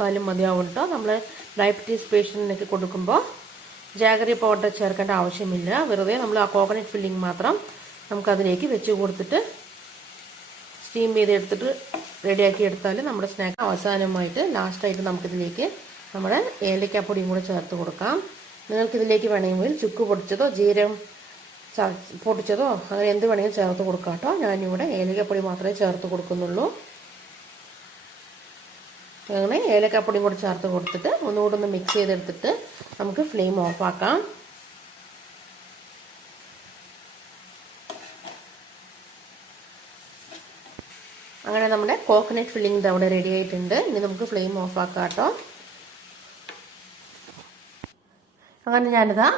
കൊടുത്താലും മതിയാവും കേട്ടോ. നമ്മൾ ഡയബറ്റീസ് പേഷ്യൻറ്റിനൊക്കെ കൊടുക്കുമ്പോൾ ജാഗറി പൗഡർ ചേർക്കേണ്ട ആവശ്യമില്ല. വെറുതെ നമ്മൾ ആ കോക്കനട്ട് ഫില്ലിംഗ് മാത്രം നമുക്കതിലേക്ക് വെച്ച് കൊടുത്തിട്ട് സ്റ്റീം ചെയ്തെടുത്തിട്ട് റെഡിയാക്കി എടുത്താൽ നമ്മുടെ സ്നാക്ക് അവസാനമായിട്ട് ലാസ്റ്റായിട്ട് നമുക്കിതിലേക്ക് നമ്മുടെ ഏലക്കാപ്പൊടിയും കൂടെ ചേർത്ത് കൊടുക്കാം. നിങ്ങൾക്കിതിലേക്ക് വേണമെങ്കിൽ ചുക്ക് പൊടിച്ചതോ ജീരകം പൊടിച്ചതോ അങ്ങനെ എന്ത് വേണമെങ്കിലും ചേർത്ത് കൊടുക്കാം കേട്ടോ. ഞാനിവിടെ ഏലക്കാപ്പൊടി മാത്രമേ ചേർത്ത് കൊടുക്കുന്നുള്ളൂ. അങ്ങനെ ഏലക്കാപ്പൊടിയും കൂടെ ചേർത്ത് കൊടുത്തിട്ട് ഒന്നുകൂടെ ഒന്ന് മിക്സ് ചെയ്തെടുത്തിട്ട് നമുക്ക് ഫ്ലെയിം ഓഫാക്കാം. അങ്ങനെ നമ്മുടെ കോക്കനട്ട് ഫില്ലിംഗ് അവിടെ റെഡി ആയിട്ടുണ്ട്. ഇനി നമുക്ക് ഫ്ലെയിം ഓഫാക്കാം കേട്ടോ. അങ്ങനെ ഞാനിതാ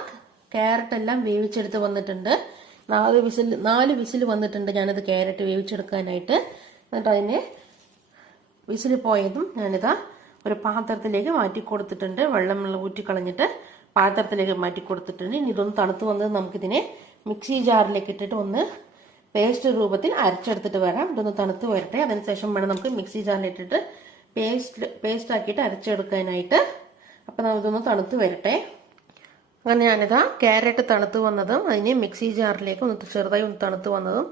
ക്യാരറ്റ് എല്ലാം വേവിച്ചെടുത്ത് വന്നിട്ടുണ്ട്. 4 വിസിൽ വന്നിട്ടുണ്ട് ഞാനിത് ക്യാരറ്റ് വേവിച്ചെടുക്കാനായിട്ട്. എന്നിട്ട് അതിന് വിസിൽ പോയതും ഞാനിതാ ഒരു പാത്രത്തിലേക്ക് മാറ്റി കൊടുത്തിട്ടുണ്ട്. വെള്ളം ഊറ്റി കളഞ്ഞിട്ട് പാത്രത്തിലേക്ക് മാറ്റി കൊടുത്തിട്ടുണ്ട്. ഇനി ഇതൊന്ന് തണുത്ത് വന്നത് നമുക്കിതിനെ മിക്സി ജാറിലേക്ക് ഇട്ടിട്ട് ഒന്ന് പേസ്റ്റ് രൂപത്തിൽ അരച്ചെടുത്തിട്ട് വരാം. ഇതൊന്ന് തണുത്ത് വരട്ടെ. അതിനുശേഷം വേണം നമുക്ക് മിക്സി ജാറിലിട്ടിട്ട് പേസ്റ്റ് ആക്കിയിട്ട് അരച്ചെടുക്കാനായിട്ട്. അപ്പം ഇതൊന്ന് തണുത്ത് വരട്ടെ. അങ്ങനെ ഞാനിതാ ക്യാരറ്റ് തണുത്ത് വന്നതും അതിനെ മിക്സി ജാറിലേക്ക് ചെറുതായി ഒന്ന് തണുത്ത് വന്നതും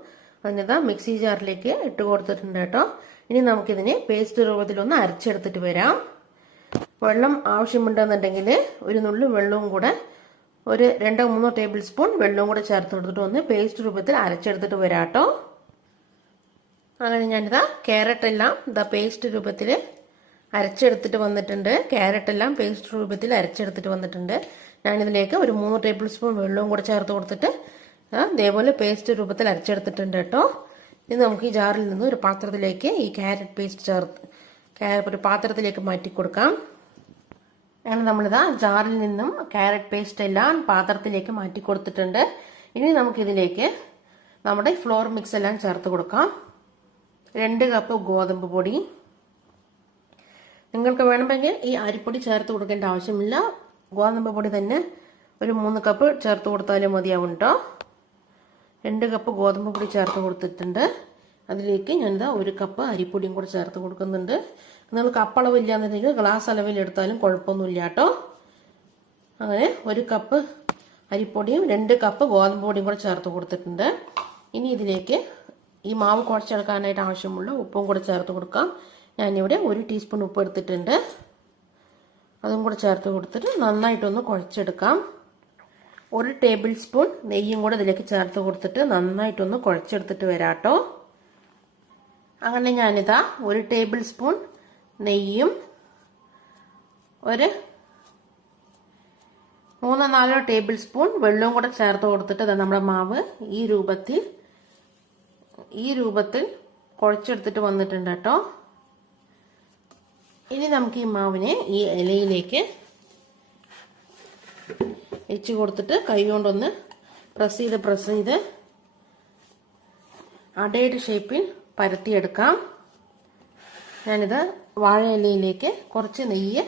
അതിനിതാ മിക്സി ജാറിലേക്ക് ഇട്ട് കൊടുത്തിട്ടുണ്ട് കേട്ടോ. ഇനി നമുക്കിതിനെ പേസ്റ്റ് രൂപത്തിലൊന്ന് അരച്ചെടുത്തിട്ട് വരാം. വെള്ളം ആവശ്യമുണ്ടെന്നുണ്ടെങ്കിൽ ഒരു നുള്ളു വെള്ളവും കൂടെ ഒരു 2-3 ടേബിൾ സ്പൂൺ വെള്ളവും കൂടെ ചേർത്ത് കൊടുത്തിട്ട് ഒന്ന് പേസ്റ്റ് രൂപത്തിൽ അരച്ചെടുത്തിട്ട് വരാം കേട്ടോ. അങ്ങനെ ഞാനിതാ ക്യാരറ്റ് എല്ലാം ഇതാ പേസ്റ്റ് രൂപത്തിൽ അരച്ചെടുത്തിട്ട് വന്നിട്ടുണ്ട്. ക്യാരറ്റ് എല്ലാം പേസ്റ്റ് രൂപത്തിൽ അരച്ചെടുത്തിട്ട് വന്നിട്ടുണ്ട്. ഞാനിതിലേക്ക് ഒരു 3 ടേബിൾ സ്പൂൺ വെള്ളവും കൂടെ ചേർത്ത് കൊടുത്തിട്ട് ഇതേപോലെ പേസ്റ്റ് രൂപത്തിൽ അരച്ചെടുത്തിട്ടുണ്ട് കേട്ടോ. ഇനി നമുക്ക് ഈ ജാറിൽ നിന്ന് ഒരു പാത്രത്തിലേക്ക് ഈ ക്യാരറ്റ് പേസ്റ്റ് ഒരു പാത്രത്തിലേക്ക് മാറ്റി കൊടുക്കാം. അങ്ങനെ നമ്മളിതാ ജാറിൽ നിന്നും ക്യാരറ്റ് പേസ്റ്റ് എല്ലാം പാത്രത്തിലേക്ക് മാറ്റി കൊടുത്തിട്ടുണ്ട്. ഇനി നമുക്കിതിലേക്ക് നമ്മുടെ ഫ്ലോർ മിക്സ് എല്ലാം ചേർത്ത് കൊടുക്കാം. 2 കപ്പ് ഗോതമ്പ് പൊടി. നിങ്ങൾക്ക് വേണമെങ്കിൽ ഈ അരിപ്പൊടി ചേർത്ത് കൊടുക്കേണ്ട ആവശ്യമില്ല. ഗോതമ്പ് പൊടി തന്നെ ഒരു 3 കപ്പ് ചേർത്ത് കൊടുത്താലും മതിയാവും കേട്ടോ. 2 കപ്പ് ഗോതമ്പ് പൊടി ചേർത്ത് കൊടുത്തിട്ടുണ്ട്. അതിലേക്ക് ഞാനിതാ 1 കപ്പ് അരിപ്പൊടിയും കൂടെ ചേർത്ത് കൊടുക്കുന്നുണ്ട്. നിങ്ങൾക്ക് കപ്പളവില്ല എന്നുണ്ടെങ്കിൽ ഗ്ലാസ് അളവിൽ എടുത്താലും കുഴപ്പമൊന്നുമില്ല കേട്ടോ. അങ്ങനെ 1 കപ്പ് അരിപ്പൊടിയും 2 കപ്പ് ഗോതമ്പ് പൊടിയും കൂടെ ചേർത്ത് കൊടുത്തിട്ടുണ്ട്. ഇനി ഇതിലേക്ക് ഈ മാവ് കുഴച്ചെടുക്കാനായിട്ട് ആവശ്യമുള്ള ഉപ്പും കൂടെ ചേർത്ത് കൊടുക്കാം. ഞാനിവിടെ 1 ടീസ്പൂൺ ഉപ്പ് എടുത്തിട്ടുണ്ട്. അതും കൂടെ ചേർത്ത് കൊടുത്തിട്ട് നന്നായിട്ടൊന്ന് കുഴച്ചെടുക്കാം. 1 ടേബിൾ സ്പൂൺ നെയ്യും കൂടെ ഇതിലേക്ക് ചേർത്ത് കൊടുത്തിട്ട് നന്നായിട്ടൊന്ന് കുഴച്ചെടുത്തിട്ട് വരാം കേട്ടോ. അങ്ങനെ ഞാനിതാ 1 ടേബിൾ സ്പൂൺ നെയ്യും ഒരു 3-4 ടേബിൾ സ്പൂൺ വെള്ളവും കൂടെ ചേർത്ത് കൊടുത്തിട്ട് നമ്മുടെ മാവ് ഈ രൂപത്തിൽ കുഴച്ചെടുത്തിട്ട് വന്നിട്ടുണ്ട് കേട്ടോ. ഇനി നമുക്ക് ഈ മാവിനെ ഈ ഇലയിലേക്ക് വെച്ച് കൊടുത്തിട്ട് കൈ കൊണ്ടൊന്ന് പ്രസ് ചെയ്ത് അടയുടെ ഷേപ്പിൽ പരത്തിയെടുക്കാം. ഞാനിത് വാഴ ഇലയിലേക്ക് കുറച്ച് നെയ്യ്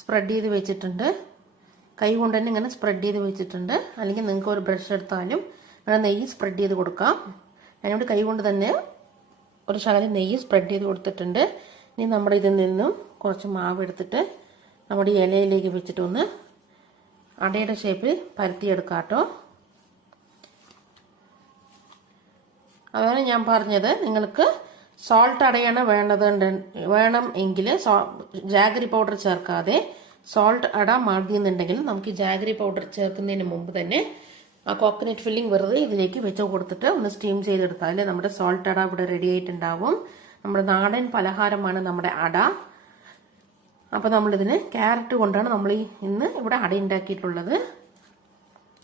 സ്പ്രെഡ് ചെയ്ത് വെച്ചിട്ടുണ്ട്. കൈ കൊണ്ട് തന്നെ ഇങ്ങനെ സ്പ്രെഡ് ചെയ്ത് വെച്ചിട്ടുണ്ട്. അല്ലെങ്കിൽ നിങ്ങൾക്ക് ഒരു ബ്രഷ് എടുത്താലും അങ്ങനെ നെയ്യ് സ്പ്രെഡ് ചെയ്ത് കൊടുക്കാം. ഞാനിവിടെ കൈ കൊണ്ട് തന്നെ ഒരു ശകലം നെയ്യ് സ്പ്രെഡ് ചെയ്ത് കൊടുത്തിട്ടുണ്ട്. ഇനി നമ്മുടെ ഇതിൽ നിന്നും കുറച്ച് മാവ് എടുത്തിട്ട് നമ്മുടെ ഈ ഇലയിലേക്ക് വെച്ചിട്ടൊന്ന് അടയുടെ ഷേപ്പിൽ പരത്തിയെടുക്കാം കേട്ടോ. അതാണ് ഞാൻ പറഞ്ഞത്, നിങ്ങൾക്ക് സോൾട്ട് അടയാണ് വേണം എങ്കിൽ ജാഗറി പൗഡർ ചേർക്കാതെ സോൾട്ട് അട മതിയെന്നുണ്ടെങ്കിൽ നമുക്ക് ജാഗറി പൗഡർ ചേർക്കുന്നതിന് മുമ്പ് തന്നെ ആ കോക്കനട്ട് ഫില്ലിംഗ് വെറുതെ ഇതിലേക്ക് വെച്ച് കൊടുത്തിട്ട് ഒന്ന് സ്റ്റീം ചെയ്തെടുത്താൽ നമ്മുടെ സോൾട്ട് അട ഇവിടെ റെഡി ആയിട്ടുണ്ടാവും. നമ്മുടെ നാടൻ പലഹാരമാണ് നമ്മുടെ അട. അപ്പോൾ നമ്മളിതിന് ക്യാരറ്റ് കൊണ്ടാണ് നമ്മൾ ഇന്ന് ഇവിടെ അട ഉണ്ടാക്കിയിട്ടുള്ളത്.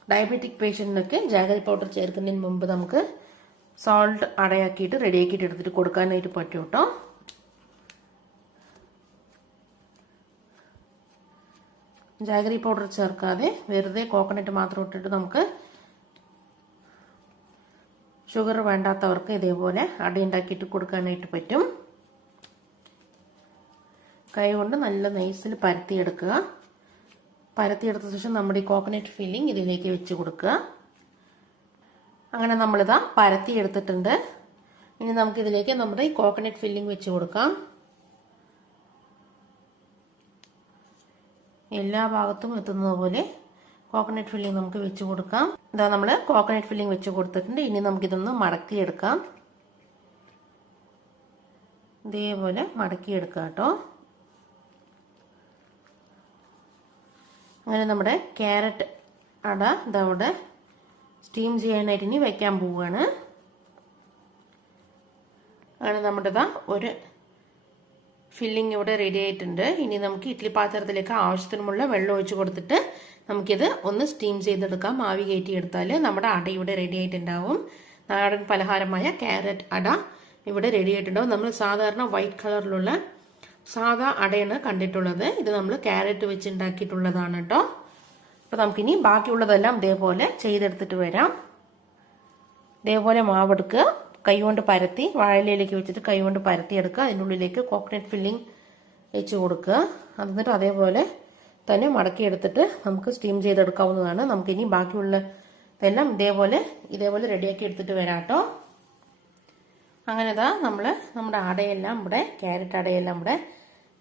ഡയബറ്റിക് പേഷ്യൻറ്റിനൊക്കെ ജാഗറി പൗഡർ ചേർക്കുന്നതിന് മുമ്പ് നമുക്ക് സോൾട്ട് അടയാക്കിയിട്ട് റെഡിയാക്കിയിട്ട് എടുത്തിട്ട് കൊടുക്കാനായിട്ട് പറ്റും കേട്ടോ. ജാഗറി പൗഡർ ചേർക്കാതെ വെറുതെ കോക്കനട്ട് മാത്രം ഇട്ടിട്ട് നമുക്ക് ഷുഗർ വേണ്ടാത്തവർക്ക് ഇതേപോലെ അട ഉണ്ടാക്കിയിട്ട് കൊടുക്കാനായിട്ട് പറ്റും. കൈ കൊണ്ട് നല്ല നൈസിൽ പരത്തിയെടുക്കുക. പരത്തിയെടുത്ത ശേഷം നമ്മുടെ ഈ കോക്കനട്ട് ഫില്ലിംഗ് ഇതിലേക്ക് വെച്ച് കൊടുക്കുക. അങ്ങനെ നമ്മളിതാ പരത്തിയെടുത്തിട്ടുണ്ട്. ഇനി നമുക്കിതിലേക്ക് നമ്മുടെ ഈ കോക്കനട്ട് ഫില്ലിംഗ് വെച്ച് കൊടുക്കാം. എല്ലാ ഭാഗത്തും എത്തുന്നത് പോലെ കോക്കനട്ട് ഫില്ലിംഗ് നമുക്ക് വെച്ച് കൊടുക്കാം. ഇതാ നമ്മൾ കോക്കനട്ട് ഫില്ലിംഗ് വെച്ച് കൊടുത്തിട്ടുണ്ട്. ഇനി നമുക്കിതൊന്ന് മടക്കിയെടുക്കാം. ഇതേപോലെ മടക്കിയെടുക്കാം കേട്ടോ. അങ്ങനെ നമ്മുടെ ക്യാരറ്റ് അട ഇതവിടെ സ്റ്റീം ചെയ്യാനായിട്ട് ഇനി വയ്ക്കാൻ പോവുകയാണ്. അങ്ങനെ നമ്മുടെ ഒരു ഫില്ലിംഗ് ഇവിടെ റെഡി ആയിട്ടുണ്ട്. ഇനി നമുക്ക് ഇഡ്ഡലി പാത്രത്തിലേക്ക് ആവശ്യത്തിനുമുള്ള വെള്ളം ഒഴിച്ച് കൊടുത്തിട്ട് നമുക്കിത് ഒന്ന് സ്റ്റീം ചെയ്തെടുക്കാം. ആവി കയറ്റിയെടുത്താൽ നമ്മുടെ അട ഇവിടെ റെഡി ആയിട്ടുണ്ടാവും. നാടൻ പലഹാരമായ ക്യാരറ്റ് അട ഇവിടെ റെഡി ആയിട്ടുണ്ടാവും. നമ്മൾ സാധാരണ വൈറ്റ് കളറിലുള്ള സാധാ അടയാണ് കണ്ടിട്ടുള്ളത്. ഇത് നമ്മൾ ക്യാരറ്റ് വെച്ച് ഉണ്ടാക്കിയിട്ടുള്ളതാണ് കേട്ടോ. അപ്പോൾ നമുക്കിനി ബാക്കിയുള്ളതെല്ലാം ഇതേപോലെ ചെയ്തെടുത്തിട്ട് വരാം. ഇതേപോലെ മാവെടുക്കുക, കൈകൊണ്ട് പരത്തി വാഴയിലേക്ക് വെച്ചിട്ട് കൈകൊണ്ട് പരത്തിയെടുക്കുക. അതിനുള്ളിലേക്ക് കോക്കനട്ട് ഫില്ലിംഗ് വെച്ച് കൊടുക്കുക. എന്നിട്ട് അതേപോലെ തന്നെ മടക്കിയെടുത്തിട്ട് നമുക്ക് സ്റ്റീം ചെയ്തെടുക്കാവുന്നതാണ്. നമുക്കിനി ബാക്കിയുള്ളതെല്ലാം ഇതേപോലെ റെഡിയാക്കി എടുത്തിട്ട് വരാം കേട്ടോ. അങ്ങനെ നമ്മുടെ അടയെല്ലാം ഇവിടെ ക്യാരറ്റ് അടയെല്ലാം ഇവിടെ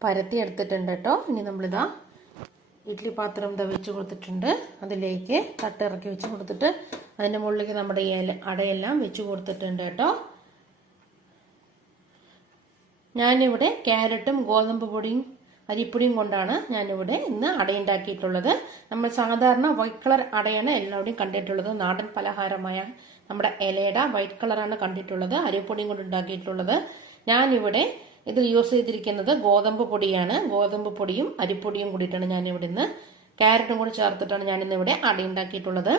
പരത്തി എടുത്തിട്ടുണ്ട് കേട്ടോ. ഇനി നമ്മളിതാ ഇഡ്ഡലി പാത്രം വെച്ച് കൊടുത്തിട്ടുണ്ട്. അതിലേക്ക് തട്ടിറക്കി വെച്ച് കൊടുത്തിട്ട് അതിൻ്റെ മുകളിലേക്ക് നമ്മുടെ അടയെല്ലാം വെച്ച് കൊടുത്തിട്ടുണ്ട് കേട്ടോ. ഞാനിവിടെ ക്യാരറ്റും ഗോതമ്പ് പൊടിയും അരിപ്പൊടിയും കൊണ്ടാണ് ഞാനിവിടെ ഇന്ന് അടയുണ്ടാക്കിയിട്ടുള്ളത്. നമ്മൾ സാധാരണ വൈറ്റ് കളർ അടയാണ് എല്ലാവരുടെയും കണ്ടിട്ടുള്ളത്. നാടൻ പലഹാരമായ നമ്മുടെ ഇലയുടെ വൈറ്റ് കളറാണ് കണ്ടിട്ടുള്ളത്, അരിപ്പൊടിയും കൊണ്ട് ഉണ്ടാക്കിയിട്ടുള്ളത്. ഞാനിവിടെ ഇത് യൂസ് ചെയ്തിരിക്കുന്നത് ഗോതമ്പ് പൊടിയാണ്. ഗോതമ്പ് പൊടിയും അരിപ്പൊടിയും കൂടിയിട്ടാണ് ഞാനിവിടെ ഇന്ന് ക്യാരറ്റും കൂടി ചേർത്തിട്ടാണ് ഞാനിന്ന് ഇവിടെ അടയുണ്ടാക്കിയിട്ടുള്ളത്.